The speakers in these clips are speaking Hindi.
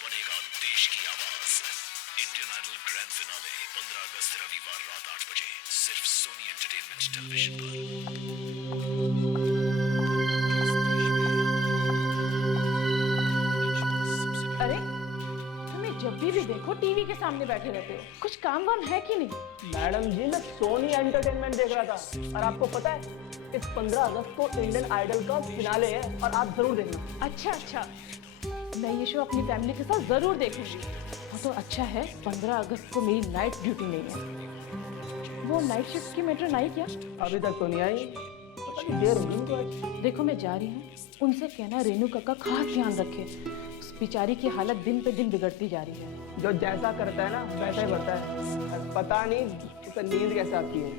बनेगा देश की आवाज। इंडियन आइडल ग्रैंड फिनाले 15 अगस्त रविवार रात 8 बजे सिर्फ सोनी एंटरटेनमेंट टेलीविजन पर। अरे तुम्हें जब भी देखो टीवी के सामने बैठे रहते हो, कुछ काम वाम है कि नहीं? मैडम जी, मैं सोनी एंटरटेनमेंट देख रहा था। और आपको पता है, इस 15 अगस्त को इंडियन आइडल का फिनाले है और आप जरूर देखना। अच्छा, मैं ये शो अपनी फैमिली के साथ जरूर देखूंगी। वो तो अच्छा है 15 अगस्त को मेरी नाइट ड्यूटी नहीं है। वो नाइट शिफ्ट की मेट्रो आई क्या? अभी तक तो नहीं आई, पता नहीं देर होगी उनको आज। देखो मैं जा रही हूँ, उनसे कहना रेनू का खास ध्यान रखे। उस बेचारी की हालत दिन पे दिन बिगड़ती जा रही है। जो जैसा करता है ना वैसा ही बढ़ता है। पता नहीं उसे नींद कैसे आती है।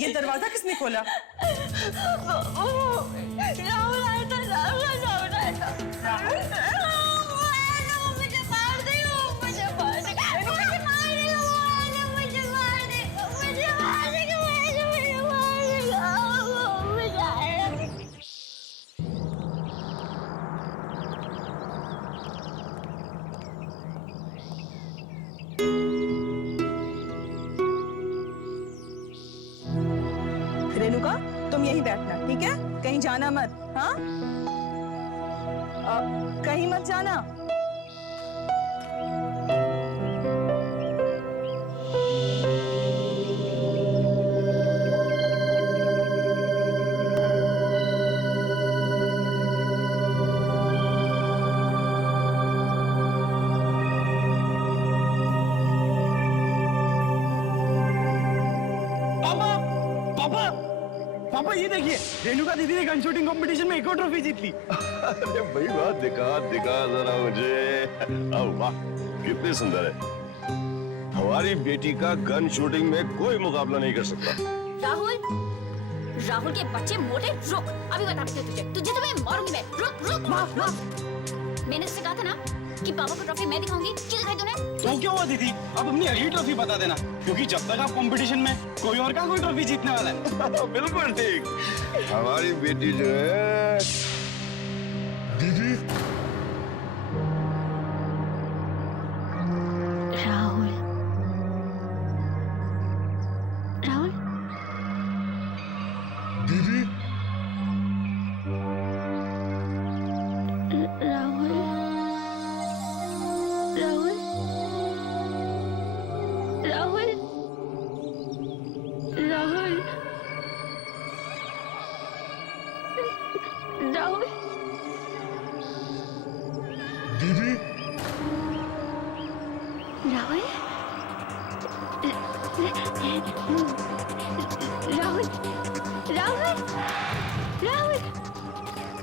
ये दरवाजा किसने खोला? राहुल आया था, राहुल आया था। मुझे मार देगा, मुझे मार देगा, मुझे मार देगा, मुझे मार देगा, मुझे मार देगा, मुझे मार देगा। रेणुका, तुम यहीं बैठना, ठीक है? कहीं जाना मत, हाँ? कहीं मत जाना। पापा ये देखिए, रेणुका दीदी ने गन शूटिंग कंपटीशन में एक और ट्रॉफी जीत ली। अरे भाई वाह, दिखा जरा मुझे। वाह, कितनी सुंदर है। हमारी बेटी का गन शूटिंग में कोई मुकाबला नहीं कर सकता। राहुल के बच्चे मोटे, रुक, अभी बताती हूँ तुझे तो मैं मारूंगी मैं। रुक। मैंने उससे कहा था ना कि पापा को ट्रॉफी मैं दिखाऊंगी। क्यों दिखाई तूने? तो क्या हुआ दीदी, अब अपनी अगली ट्रॉफी बता देना, क्योंकि जब तक आप कंपटीशन में कोई और का कोई ट्रॉफी जीतने वाला है। बिल्कुल ठीक। हमारी बेटी जो है दीदी, राहुल दीदी राहुल दीदी राहुल राहुल राहुल राहुल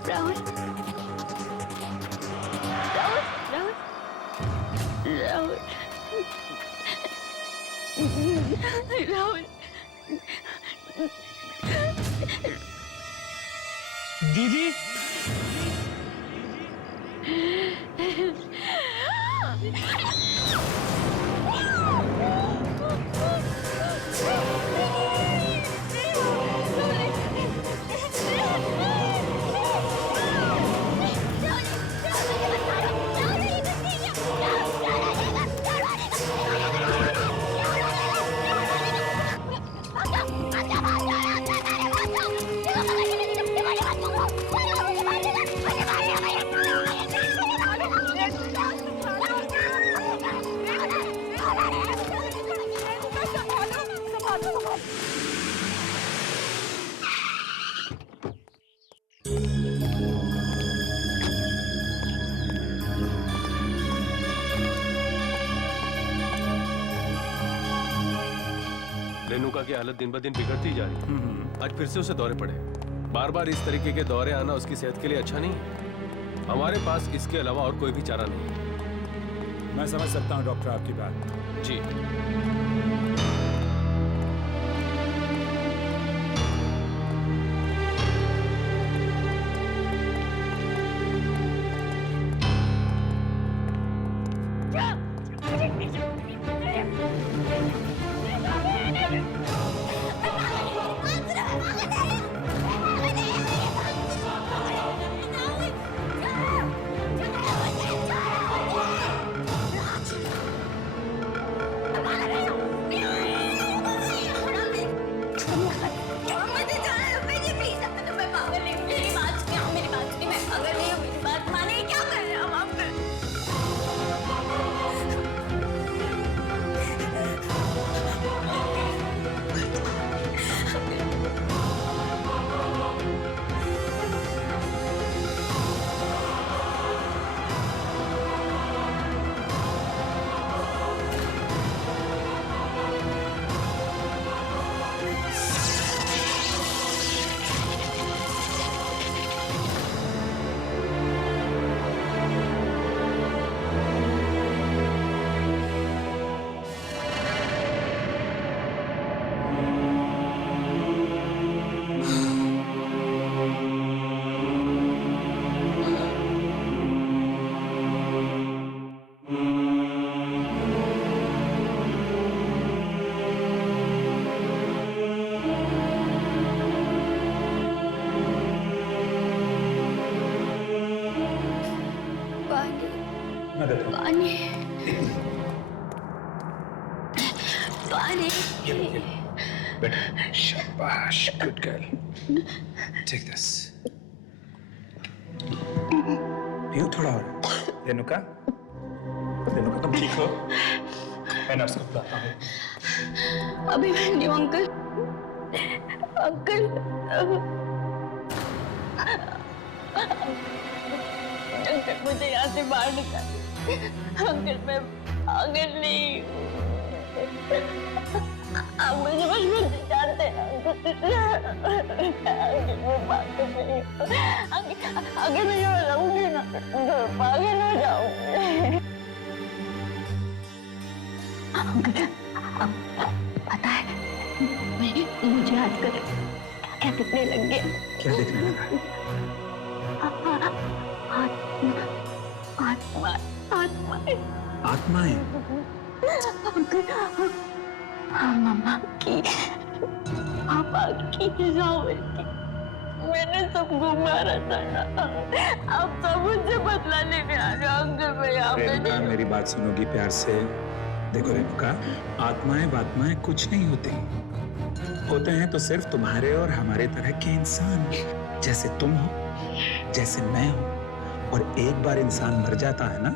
राहुल राहुल राहुल राहुल दीदी रेणुका की हालत दिन ब दिन बिगड़ती जा रही है। आज फिर से उसे दौरे पड़े। बार बार इस तरीके के दौरे आना उसकी सेहत के लिए अच्छा नहीं है। हमारे पास इसके अलावा और कोई भी चारा नहीं है। मैं समझ सकता हूँ डॉक्टर आपकी बात। जी पानी पानी बेटा शाबाश गुड गर्ल टेक दिस पियो थोड़ा और रेणुका रेणुका तुम ठीक हो मैं नर्स को बुलाता हूँ अभी मैं नहीं हूँ अंकल अंकल अंकल मुझे यहाँ से बाहर निकाल अंकल मैं पागल नहीं हूँ आप मुझे बचपन से जानते हैं अंकल मैं पागल नहीं हूँ अंकल मैं जो रहूंगी ना पागल हो जाऊंगी अंकल पता है मुझे आजकल क्या दिखने लग गया क्या दिखने लगा आत्माएं मम्मा की पापा की राहुल की मैंने सबको मारा था आप सब मुझसे बदला लेने आ रहे हो अंकल मैं यहाँ पे रेणुका मेरी बात सुनोगी प्यार से देखो रेणुका आत्माएं कुछ नहीं होते हैं तो सिर्फ तुम्हारे और हमारे तरह के इंसान जैसे तुम हो जैसे मैं हूं और एक बार इंसान मर जाता है ना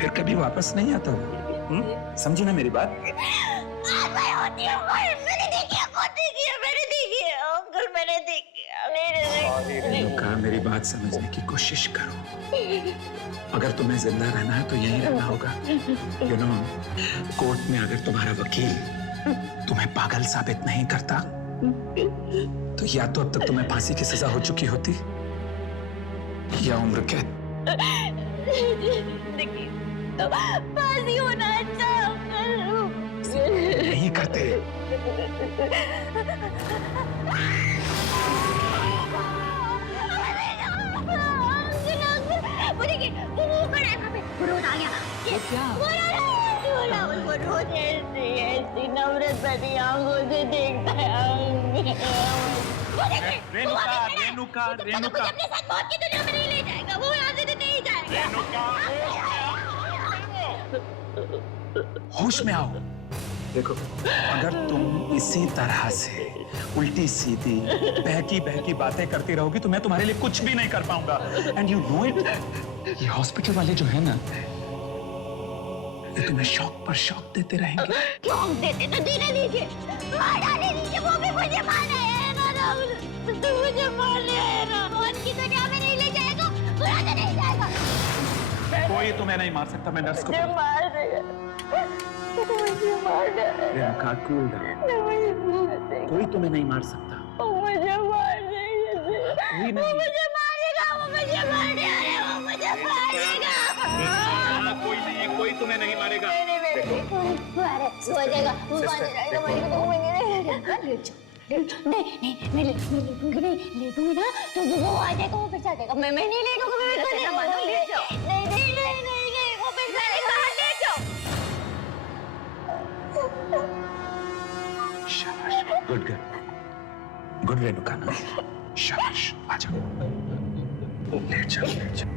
फिर कभी वापस नहीं आता वो समझी ना मेरी बात मैंने देखी अंकल मैंने देखी रेणुका मेरी बात समझने की कोशिश करो। अगर तुम्हें जिंदा रहना है तो यहीं रहना होगा। यू नो, कोर्ट में अगर तुम्हारा वकील तुम्हें पागल साबित नहीं करता तो या तो अब तक तुम्हें फांसी की सजा हो चुकी होती या उम्र कैद। तो फांसी होना अच्छा नहीं करते। ऐसी नफरत भरी आंखों से देखता है। रेणुका, रेणुका, रेणुका, अपने साथ मौत की दुनिया में नहीं ले जाएगा, वो यहाँ से नहीं जाएगा। होश में आओ। देखो, अगर तुम इसी तरह से उल्टी सीधी बहकी बहकी बातें करती रहोगी तो मैं तुम्हारे लिए कुछ भी नहीं कर पाऊंगा। एंड यू नो इट, ये हॉस्पिटल वाले जो है ना, ये तुम्हें शौक पर शौक देते रहेंगे। शौक देते तो जीने दीजिए, मार डाले दीजिए, वो भी मुझे मारना है ना राहुल, तो मुझे मारना है ना। मौत की दुनिया में नहीं ले जाएगा, बुरा तो नहीं जाएगा। कोई तुम्हें नहीं मार सकता। मैं नर्स को मार देगा, मुझे मार देगा। Renuka, cool down. कोई तुम्हें नहीं मार सकता। मुझे मार देगा, कोई नहीं। मुझे मारेगा, वो मुझे मारने आ रहा है, वो मुझे मारेगा। कोई नहीं, कोई तुम्हें नहीं मारेगा। सो जाएगा, वो मारेगा, मारेगा तो मुझे नहीं, मैं लेटूंगी नहीं, लेटूंगी ना तो वो आ जाएगा, वो फिर से आ जाएगा। मैं नहीं लेटूंगी, मैं तो नहीं मानो, लेट जाओ। नहीं, वो फिर से आएगा, लेट जाओ। शाबाश, गुड गर्ल, गुड रेणुका ना, शाबाश, आ जाओ, लेट जाओ, लेट जाओ।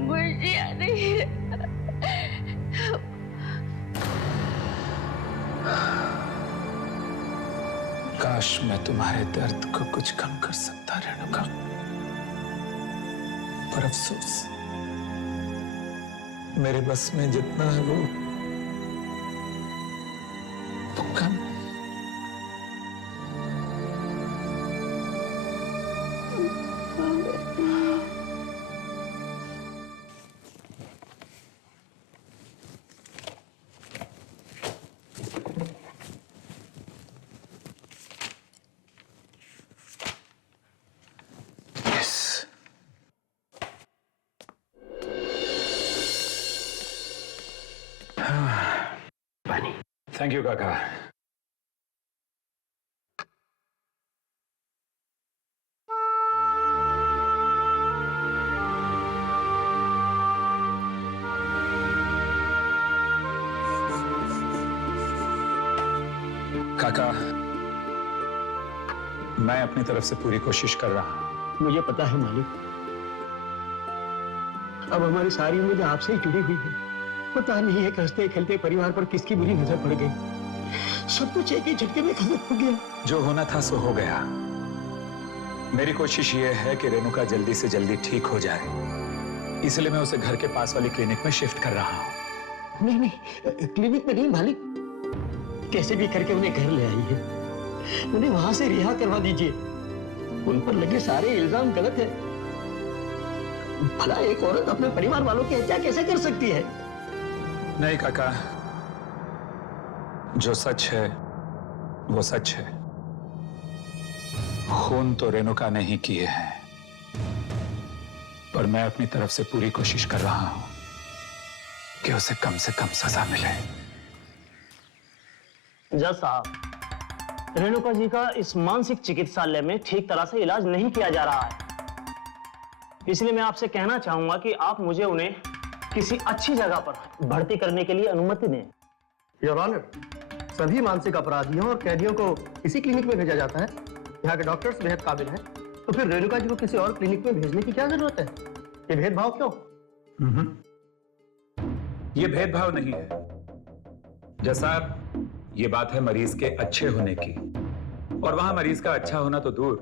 मुझे याद नहीं है। काश मैं तुम्हारे दर्द को कुछ कम कर सकता रेणुका, पर अफसोस मेरे बस में जितना है वो कम। थैंक यू काका। काका, मैं अपनी तरफ से पूरी कोशिश कर रहा हूं। मुझे पता है मालिक, अब हमारी सारी उम्मीदें आपसे ही जुड़ी हुई है। पता नहीं है हंसते खेलते परिवार पर किसकी बुरी नजर पड़ गई। सब कुछ एक ही झटके में खत्म हो गया। जो होना था सो हो गया। मेरी कोशिश ये है कि रेणुका जल्दी से जल्दी ठीक हो जाए, इसलिए मैं उसे घर के पास वाली क्लिनिक में शिफ्ट कर रहा हूँ। नहीं, क्लिनिक में नहीं मालिक, कैसे भी करके उन्हें घर ले आइए, उन्हें वहां से रिहा करवा दीजिए। उन पर लगे सारे इल्जाम गलत है। भला एक औरत अपने परिवार वालों की हत्या कैसे कर सकती है? नहीं काका, जो सच है वो सच है। खून तो रेणुका ने ही किए हैं, पर मैं अपनी तरफ से पूरी कोशिश कर रहा हूं कि उसे कम से कम सजा मिले। जज साहब, रेणुका जी का इस मानसिक चिकित्सालय में ठीक तरह से इलाज नहीं किया जा रहा है, इसलिए मैं आपसे कहना चाहूंगा कि आप मुझे उन्हें किसी अच्छी जगह पर भर्ती करने के लिए अनुमति दें। योर ऑनर, सभी मानसिक अपराधियों और कैदियों को इसी क्लिनिक में भेजा जाता है। यहाँ के डॉक्टर्स बेहद काबिल हैं, तो फिर रेणुका जी को किसी और क्लिनिक में भेजने की क्या जरूरत है? ये भेदभाव क्यों? ये भेदभाव नहीं है जैसा, ये बात है मरीज के अच्छे होने की, और वहां मरीज का अच्छा होना तो दूर,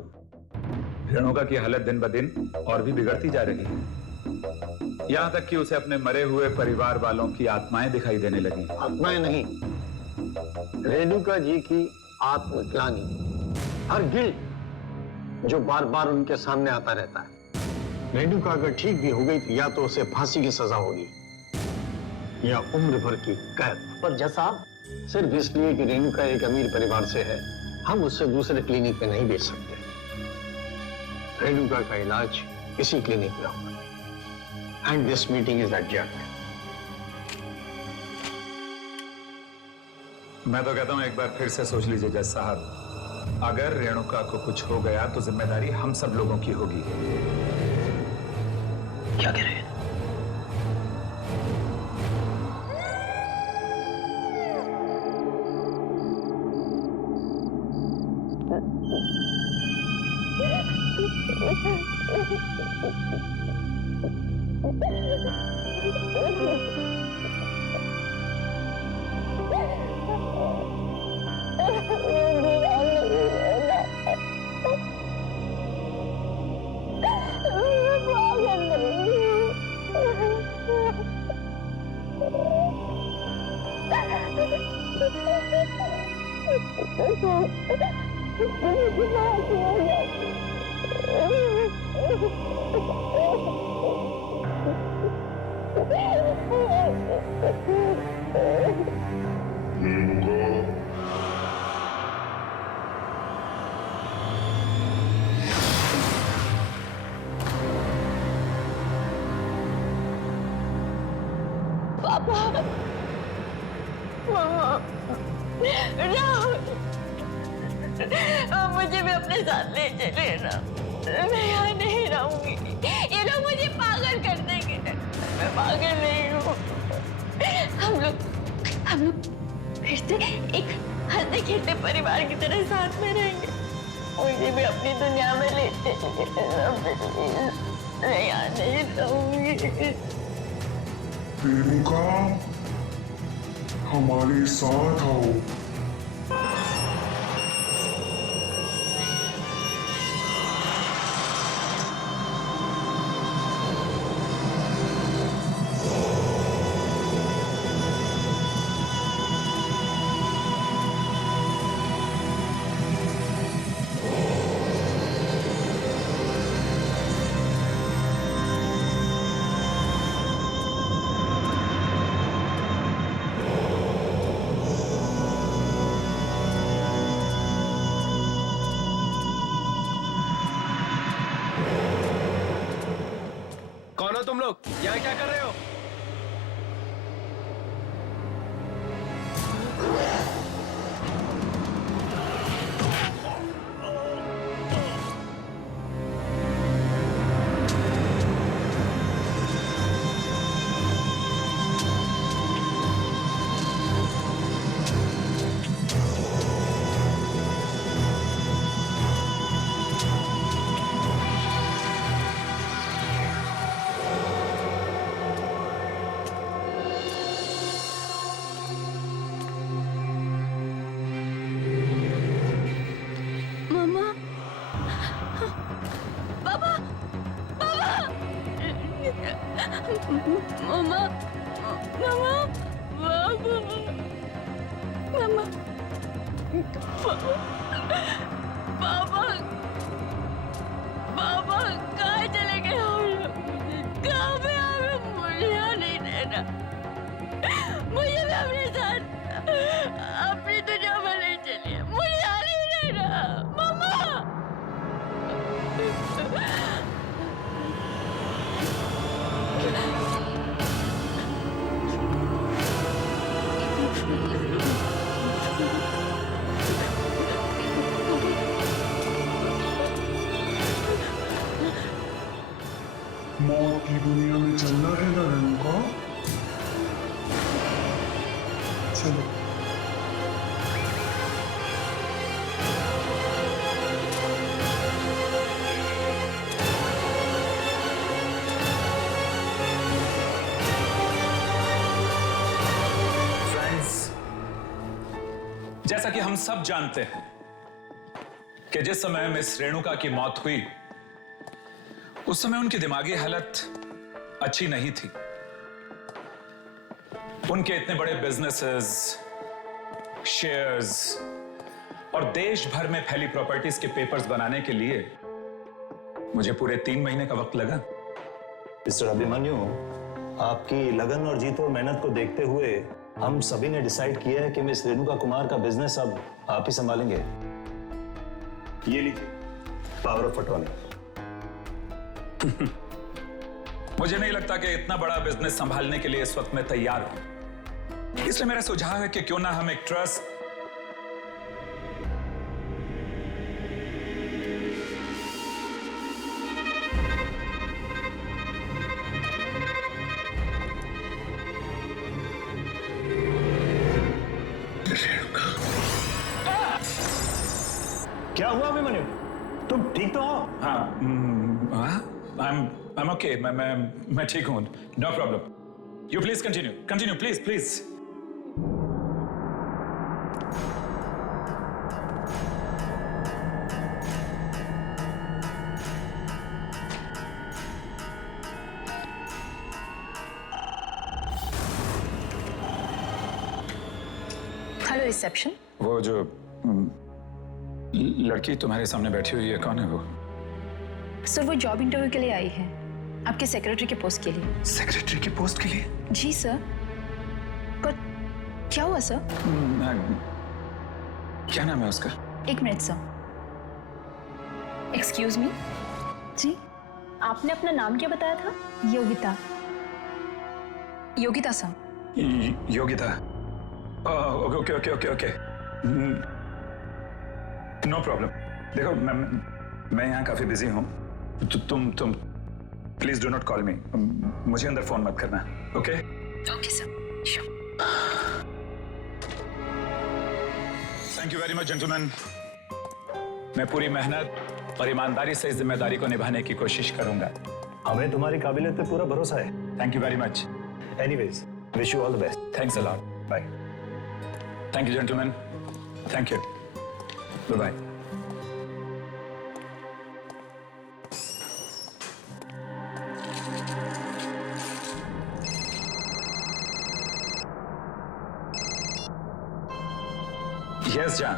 रेणुका की हालत दिन ब दिन और भी बिगड़ती जा रही है। यहां तक कि उसे अपने मरे हुए परिवार वालों की आत्माएं दिखाई देने लगी। आत्माएं नहीं, रेणुका जी की आत्मग्लानि, हर गिल्ट जो बार बार उनके सामने आता रहता है। रेणुका अगर ठीक भी हो गई तो या तो उसे फांसी की सजा होगी या उम्र भर की कैद। पर जज साहब, सिर्फ इसलिए कि रेणुका एक अमीर परिवार से है, हम उससे दूसरे क्लिनिक में नहीं भेज सकते। रेणुका का इलाज इसी क्लिनिक में होगा। And this meeting is adjourned. मैं तो कहता हूं एक बार फिर से सोच लीजिए जज साहब, अगर रेणुका को कुछ हो गया तो जिम्मेदारी हम सब लोगों की होगी। क्या कह रहे हैं? मुझे भी अपने साथ ले चले ना, मैं यहाँ नहीं रहूंगी। ये लोग मुझे पागल कर देंगे। मैं पागल नहीं हूँ। हम लोग फिर से एक हंसते खेलते परिवार की तरह साथ में रहेंगे। मुझे भी अपनी दुनिया में ले चलिए। मैं यहाँ नहीं रहूंगी। रेणुका, हमारे साथ आओ। कौन हो तुम लोग? यहाँ क्या कर रहे हो? मामा, मामा, मामा, मामा, पापा, पापा कहाँ चले गए हम लोग? कहाँ पे हमें मुझे यहाँ नहीं रहना। मुझे भी अपने साथ अपनी दुनिया में ले चलिए। मुझे यहाँ नहीं रहना, मामा। मौत की दुनिया में चलना है ना रेणुका? चलो। जैसा कि हम सब जानते हैं कि जिस समय मिस रेणुका की मौत हुई उस समय उनकी दिमागी हालत अच्छी नहीं थी। उनके इतने बड़े बिजनेसेस, शेयर्स और देश भर में फैली प्रॉपर्टीज के पेपर्स बनाने के लिए मुझे पूरे 3 महीने का वक्त लगा। मिस्टर अभिमन्यु, आपकी लगन और जीत और मेहनत को देखते हुए हम सभी ने डिसाइड किया है कि मिस रेणुका कुमार का बिजनेस अब आप ही संभालेंगे। ये लीजिए पावर ऑफ अटॉर्नी। मुझे नहीं लगता कि इतना बड़ा बिजनेस संभालने के लिए इस वक्त मैं तैयार हूं। इसलिए मेरा सुझाव है कि क्यों ना हम एक ट्रस्ट क्या हुआ अभिमन्यु? तुम ठीक तो हो? I am okay. मैं ठीक हूं। No problem. You please continue please please. Hello reception. वो जो लड़की तुम्हारे सामने बैठी हुई है, कौन है वो? सर वो जॉब इंटरव्यू के लिए आई है, आपके सेक्रेटरी के पोस्ट के लिए। सेक्रेटरी की पोस्ट के लिए? जी सर। पर क्या हुआ सर? क्या नाम है उसका? 1 मिनट सर। Excuse me. जी आपने अपना नाम क्या बताया था? Yogita. Yogita sir. Yogita. Okay okay okay okay. No problem. देखो मैं यहाँ काफी बिजी हूँ। तुम please do not call me. मुझे अंदर फोन मत करना। Okay okay sir, sure. Thank you very much gentleman. मैं पूरी मेहनत और ईमानदारी से इस जिम्मेदारी को निभाने की कोशिश करूंगा। हमें तुम्हारी काबिलियत पे पूरा भरोसा है। Thank you very much. Anyways, wish you all the best. Thanks a lot. Bye. Thank you gentleman. Thank you. Bye bye. Yes, John.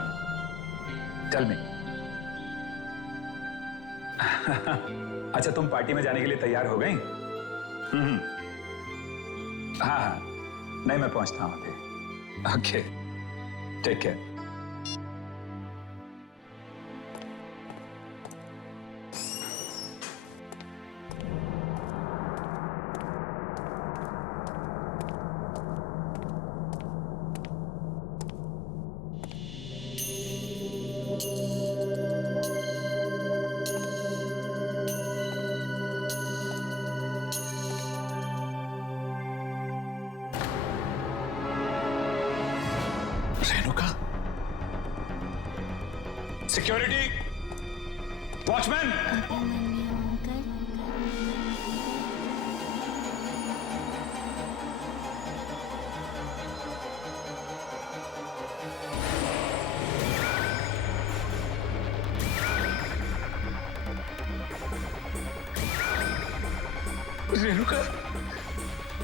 Tell me. अच्छा, तुम पार्टी में जाने के लिए तैयार हो गई? हाँ, नहीं मैं पहुंचता हूं अभी। Okay, take care. Renuka, security, watchman. Renuka,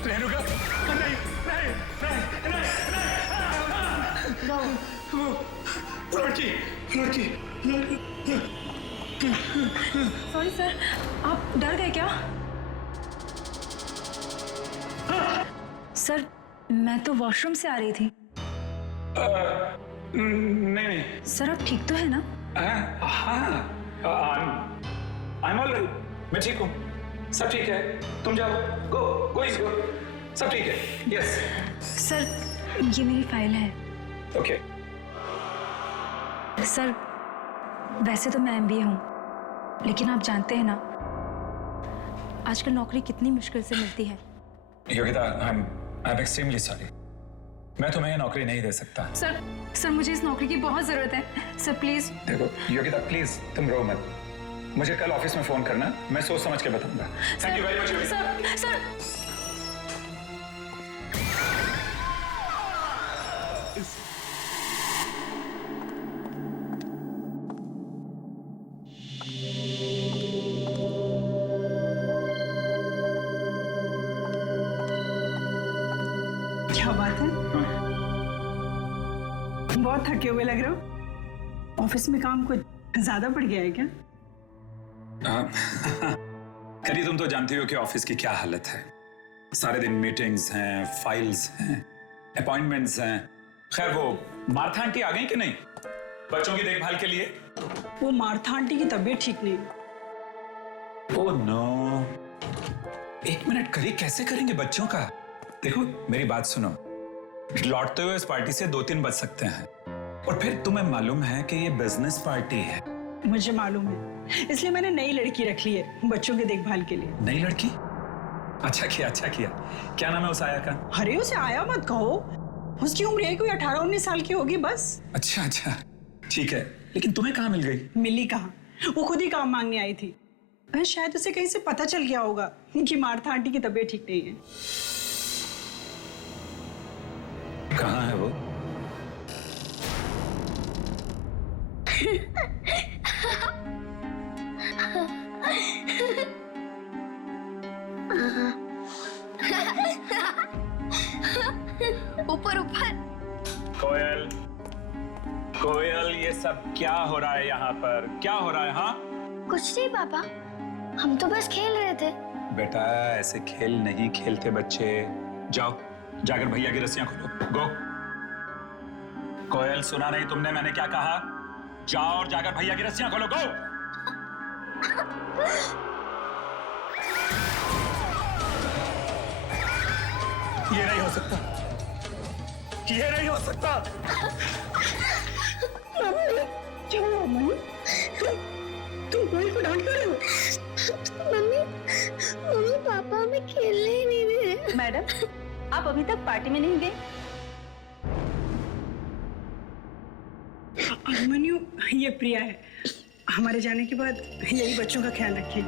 Renuka, नहीं नहीं नहीं नहीं। वो लड़की लड़की। सॉरी सर, आप डर गए क्या? सर मैं तो वॉशरूम से आ रही थी। नहीं नहीं सर आप ठीक तो है ना? हाँ, आई एम ऑलराइट। मैं ठीक हूँ, सब ठीक है। तुम जाओ, गो गो, सब ठीक है। यस सर ये मेरी फाइल है। ओके। सर वैसे तो मैं MBA हूँ, लेकिन आप जानते हैं ना आजकल नौकरी कितनी मुश्किल से मिलती है। Yogita, I am extremely sorry. मैं तुम्हें ये नौकरी नहीं दे सकता। सर मुझे इस नौकरी की बहुत जरूरत है। Sir please. देखो योगिता, प्लीज तुम रो मत। मुझे कल ऑफिस में फोन करना, मैं सोच समझ के बताऊंगा। Thank you very much Yogita. Sir क्या बात है? बहुत थके हुए लग रहे हो। ऑफिस में काम कुछ ज्यादा बढ़ गया है क्या? करी, तुम तो जानती हो कि ऑफिस की क्या हालत है। सारे दिन मीटिंग्स हैं, फाइल्स हैं, अपॉइंटमेंट्स हैं। खैर, वो मार्था आंटी आ गई कि नहीं बच्चों की देखभाल के लिए? वो मार्था आंटी की तबीयत ठीक नहीं। ओह नो, एक मिनट करी, कैसे करेंगे बच्चों का? देखो मेरी बात सुनो, लौटते हुए इस पार्टी से 2-3 बज सकते हैं, और फिर तुम्हें मालूम है कि ये बिजनेस पार्टी है। मुझे मालूम है, इसलिए मैंने नई लड़की रख ली है बच्चों की देखभाल के लिए। नई लड़की? अच्छा किया, अच्छा किया। क्या नाम है उस आया का? अरे उसे आया मत कहो, उसकी उम्र है कोई 18-19 साल की होगी बस। अच्छा अच्छा, ठीक है, लेकिन तुम्हें कहाँ मिल गई? मिली कहाँ, वो खुद ही काम मांगने आई थी। शायद उसे कहीं से पता चल गया होगा कि मार्था आंटी की तबीयत ठीक नहीं है। कहाँ है वो? ऊपर ऊपर। कोयल, कोयल, ये सब क्या हो रहा है यहाँ पर? क्या हो रहा है? हाँ, कुछ नहीं पापा, हम तो बस खेल रहे थे। बेटा ऐसे खेल नहीं खेलते बच्चे। जाओ जाकर भैया की रस्सियां खोलो, गो। कोयल, सुना नहीं तुमने मैंने क्या कहा? जाओ और जाकर भैया की रस्सियां खोलो, गो। ये नहीं हो सकता, ये नहीं हो सकता। तुम कोयल को डांट रहे हो? मम्मी, मम्मी पापा हमें खेलने ही नहीं दे रहे। मैडम, आप अभी तक पार्टी में नहीं गए? अभिमन्यु, ये प्रिया है। हमारे जाने के बाद यही बच्चों का ख्याल रखिए।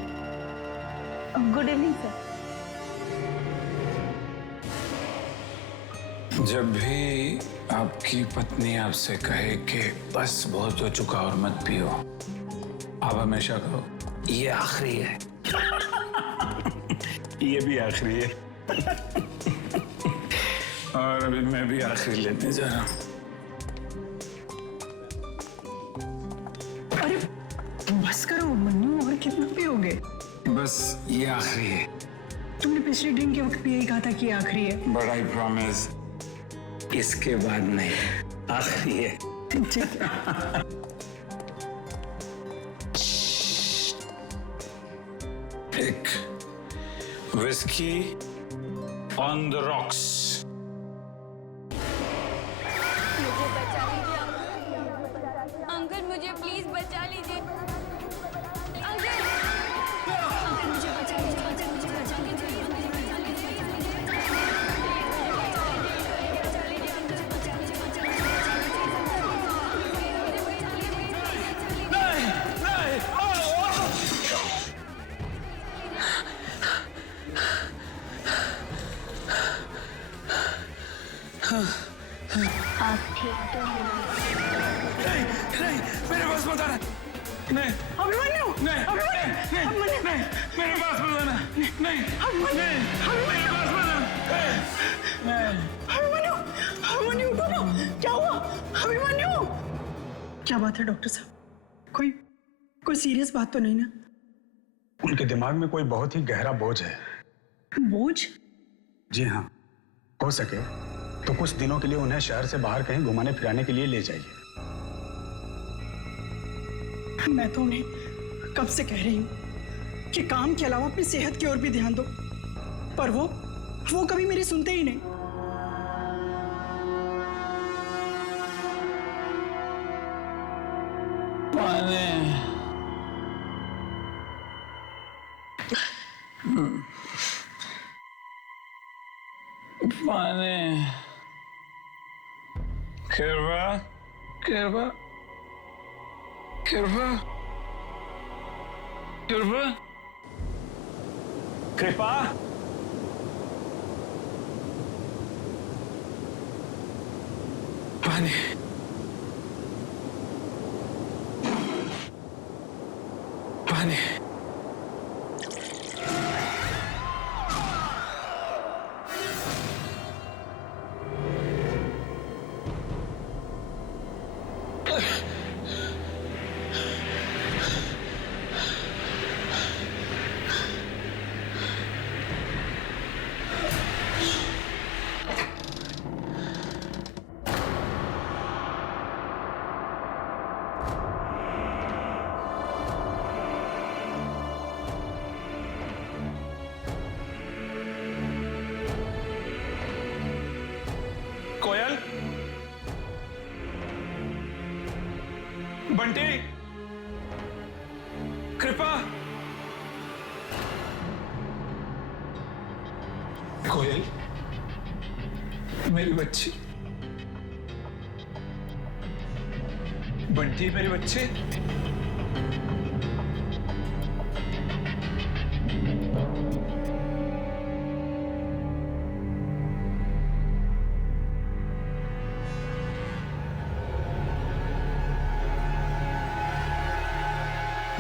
Good evening sir. जब भी आपकी पत्नी आपसे कहे कि बस बहुत हो चुका और मत पियो, आप हमेशा कहो ये आखिरी है। ये भी आखिरी है। और अभी मैं भी आखिरी लेने जा रहा हूं। अरे बस करो मन्नू, और कितना पियोगे? बस ये आखिरी है। तुमने पिछले ड्रिंक के वक्त भी यही कहा था कि आखिरी है। बट आई प्रॉमिस इसके बाद नहीं, आखिरी है। एक विस्की ऑन द रॉक्स। मुझे बचा लीजिए अंकल, मुझे प्लीज बचा लीजिए अंकल, अंकल मुझे बचा लीजिए, अंकल मुझे बचा लीजिए। आप ठीक तो हैं? नहीं, नहीं, मेरे पास मत आना। नहीं, अभिमन्यु, नहीं, नहीं, नहीं, मेरे पास मत आना। नहीं, नहीं, मेरे पास मत आना। अभिमन्यु, अभिमन्यु उठो ना, क्या हुआ? अभिमन्यु, क्या बात है डॉक्टर साहब? कोई सीरियस बात तो नहीं ना? उनके दिमाग में कोई बहुत ही गहरा बोझ है। बोझ? जी हाँ, हो सके तो कुछ दिनों के लिए उन्हें शहर से बाहर कहीं घुमाने फिराने के लिए ले जाइए। मैं तो उन्हें कब से कह रही हूँ कि काम के अलावा अपनी सेहत की ओर भी ध्यान दो, पर वो कभी मेरी सुनते ही नहीं। पानी, कृपा, कृपा, कृपा, कृपा, कृपा। पानी, पानी। बंटी, कृपा, कोयल, मेरी बच्ची, बंटी मेरी बच्ची।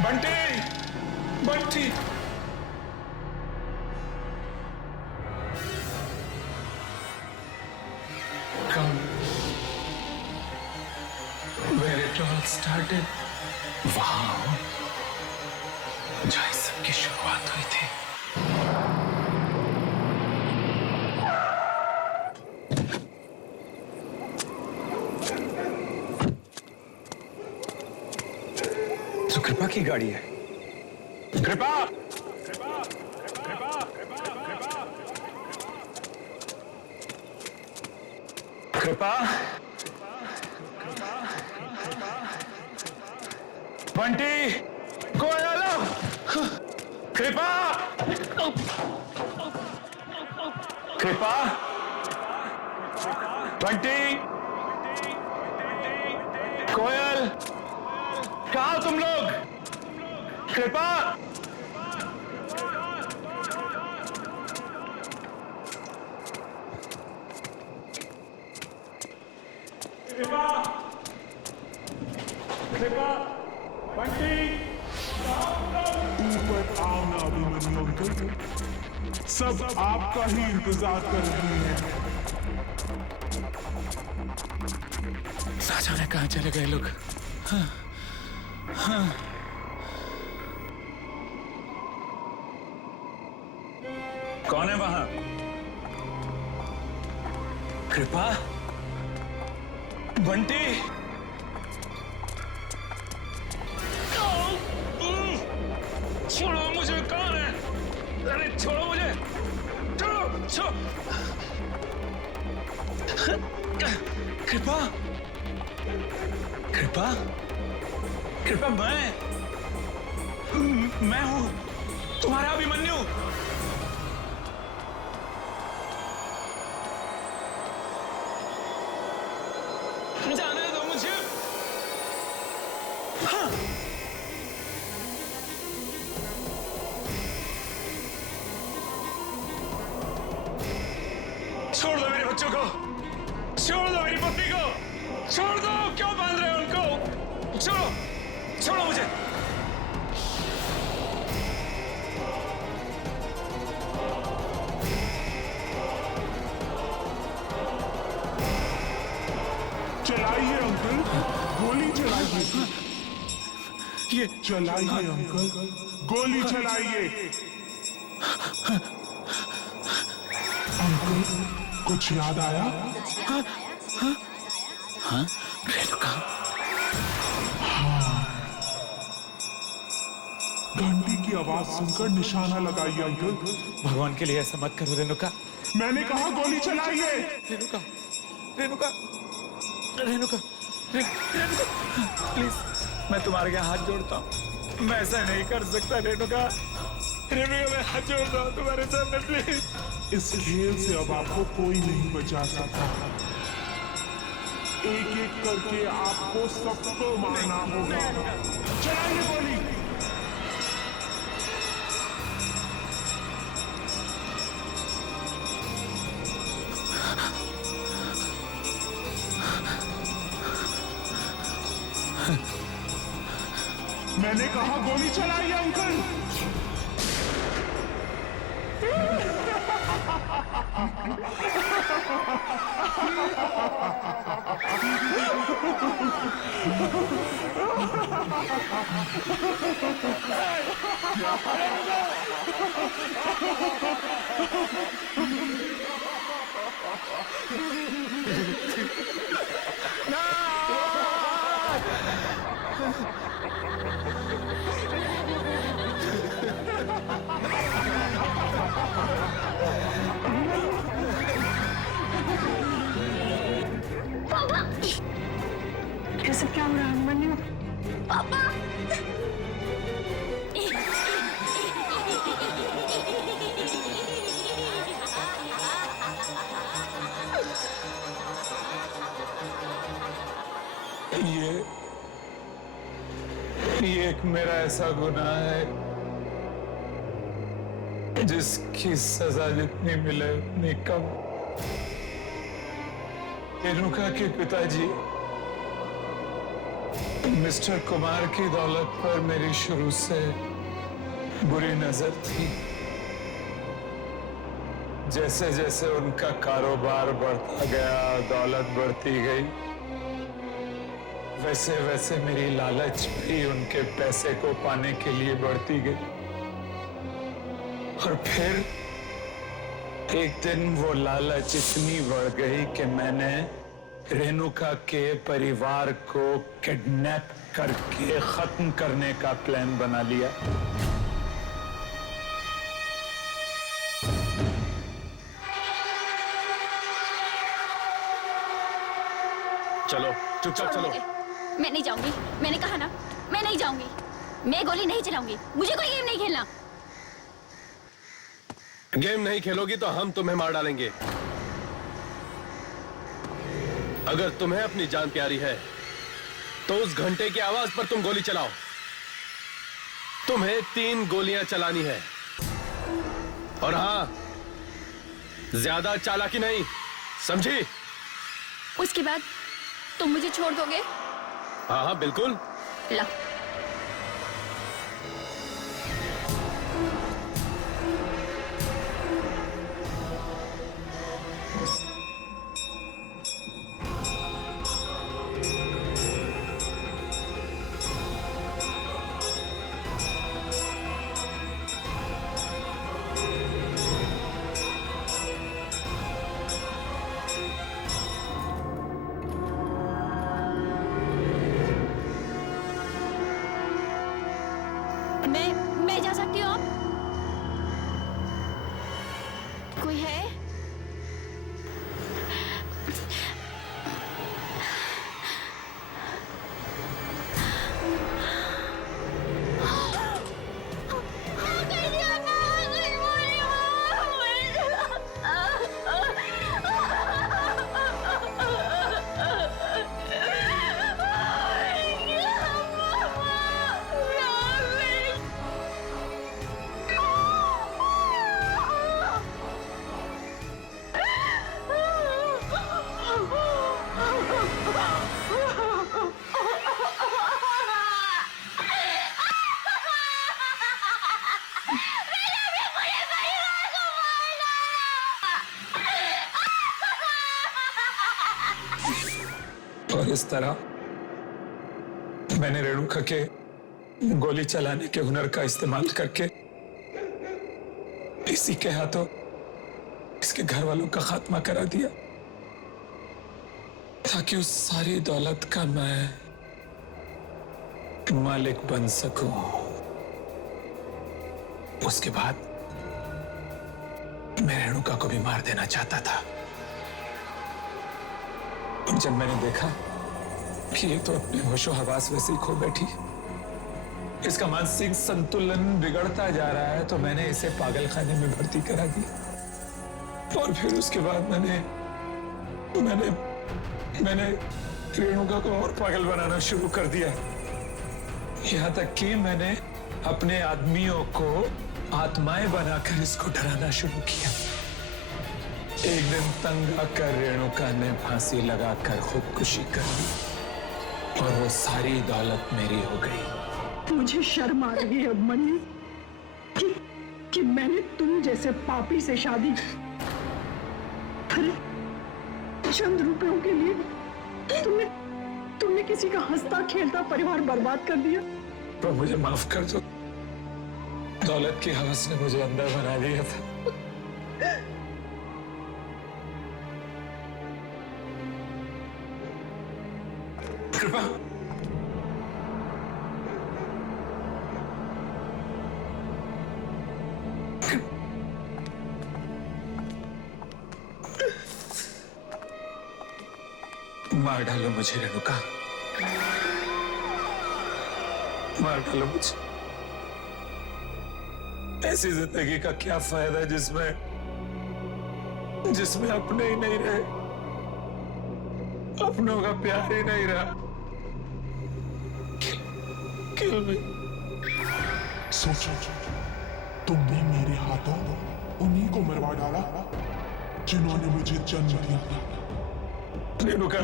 Bunty, Bunty, come where it all started. Wow, जहाँ इस सब की शुरुआत हुई थी। तो कृपा की गाड़ी है। कृपा, कृपा, बंटी, कोयल, कृपा, कृपा, बंटी, कोयल, कहाँ हो तुम लोग? कृपा, कृपा, कृपा, बंटी, ऊपर आओ ना अभिमन्यु अंकल, सब आपका ही इंतजार कर रही हैं। ना जाने कहाँ चले गए लोग। हाँ, हाँ। कौन है वहां? कृपा, बंटी, छोड़ो मुझे, कौन है? अरे छोड़ो मुझे, छोड़ो, छोड़ो। कृपा, कृपा, कृपा, मैं हूं तुम्हारा अभिमन्यु। जाने दो मुझे। हाँ। छोड़ दो मेरे बच्चों को, छोड़ दो मेरी पत्नी को, छोड़ दो, क्यों बांध रहे हो उनको? छोड़ो, छोड़ो मुझे। चलाइए अंकल, गोली चलाइए। ये चलाइए अंकल, गोली चलाइए। अंकल, कुछ याद आया? हाँ, रेणुका। हाँ, घंटी की आवाज सुनकर निशाना लगाइए अंकल। भगवान के लिए ऐसा मत करो रेणुका। मैंने कहा गोली चलाइए। रेणुका, रेणुका, रेणुका, रेणुका, प्लीज, मैं तुम्हारे यहाँ हाथ जोड़ता हूँ। मैं ऐसा नहीं कर सकता रेणुका। रेणुका, मैं हाथ जोड़ता हूँ तुम्हारे सामने, प्लीज। इस खेल से अब आपको कोई नहीं बचा सकता। एक एक करके आपको सबको मारना होगा। चलाइए गोली। मैंने कहा गोली चलाइए अंकल। ये सब क्या हो रहा है अभिमन्यु? पापा। ये एक मेरा ऐसा गुनाह है जिसकी सजा जितनी मिले उतनी कम। रेणुका के पिताजी मिस्टर कुमार की दौलत पर मेरी शुरू से बुरी नजर थी। जैसे जैसे उनका कारोबार बढ़ता गया, दौलत बढ़ती गई, वैसे वैसे मेरी लालच भी उनके पैसे को पाने के लिए बढ़ती गई। और फिर एक दिन वो लालच इतनी बढ़ गई कि मैंने रेणुका के परिवार को किडनैप करके खत्म करने का प्लान बना लिया। चलो चुपचाप चलो। मैं नहीं जाऊंगी, मैंने कहा ना, मैं नहीं जाऊंगी। मैं गोली नहीं चलाऊंगी, मुझे कोई गेम नहीं खेलना। गेम नहीं खेलोगी तो हम तुम्हें मार डालेंगे। अगर तुम्हें अपनी जान प्यारी है तो उस घंटे की आवाज पर तुम गोली चलाओ। तुम्हें 3 गोलियां चलानी है। और हाँ, ज्यादा चालाकी नहीं, समझी? उसके बाद तुम मुझे छोड़ दोगे? हाँ हाँ बिल्कुल। ला। मैं जा सकती हूँ? कोई है? और इस तरह मैंने रेणुका के गोली चलाने के हुनर का इस्तेमाल करके इसी के हाथों इसके घर वालों का खात्मा करा दिया, ताकि उस सारी दौलत का मैं मालिक बन सकूं। उसके बाद मैं रेणुका को भी मार देना चाहता था। जब मैंने देखा कि ये तो अपने होशो हवास वैसे ही खो बैठी, इसका मानसिक संतुलन बिगड़ता जा रहा है, तो मैंने इसे पागलखाने में भर्ती करा दिया। और फिर उसके बाद मैंने रेणुका को और पागल बनाना शुरू कर दिया। यहां तक कि मैंने अपने आदमियों को आत्माएं बनाकर इसको डराना शुरू किया। एक दिन तंग आकर रेणुका ने फांसी लगाकर खुदकुशी कर ली और वो सारी दौलत मेरी हो गई। मुझे शर्म आ रही है मनी कि मैंने तुम जैसे पापी से शादी अरे चंद रुपयों के लिए तुमने किसी का हंसता खेलता परिवार बर्बाद कर दिया। तो मुझे माफ कर दो, दौलत की हवस ने मुझे अंदर बना दिया था। कृपा मार डालो मुझे रेणुका, मार डालो मुझे। ऐसी जिंदगी का क्या फायदा जिसमें अपने ही नहीं रहे, अपनों का प्यार ही नहीं रहा। किल मी। सोचो, तुमने मेरे हाथों उन्हीं को मरवा डाला जिन्होंने मुझे जन्म दिया। रेणुका,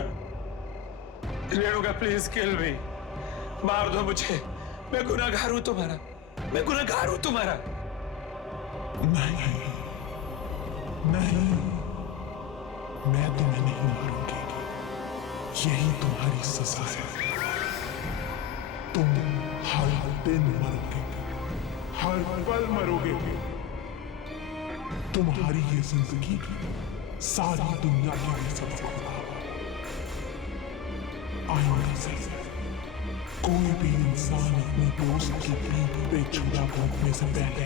रेणुका प्लीज किल मी, मार दो मुझे। मैं गुनहगार हूं तुम्हारा, मैं गुनहगार हूं तुम्हारा। नहीं नहीं, मैं तुम्हें नहीं मारूंगी, यही तुम्हारी सजा है। तुम हर दिन मरोगे, हर पल मरोगे। तुम्हारी ये जिंदगी सारी दुनिया के लिए सबक होगा। आइंदा से कोई भी इंसान अपने दोस्त की पीठ पे छुरा घोंपने से पहले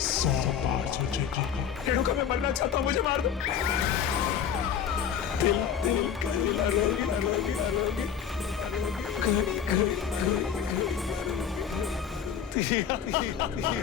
100 बार सोचेगा। रेणुका, मैं मरना चाहता हूं, मुझे मार दो। दिल दिल करीला रोगी रोगी रोगी करी करी करी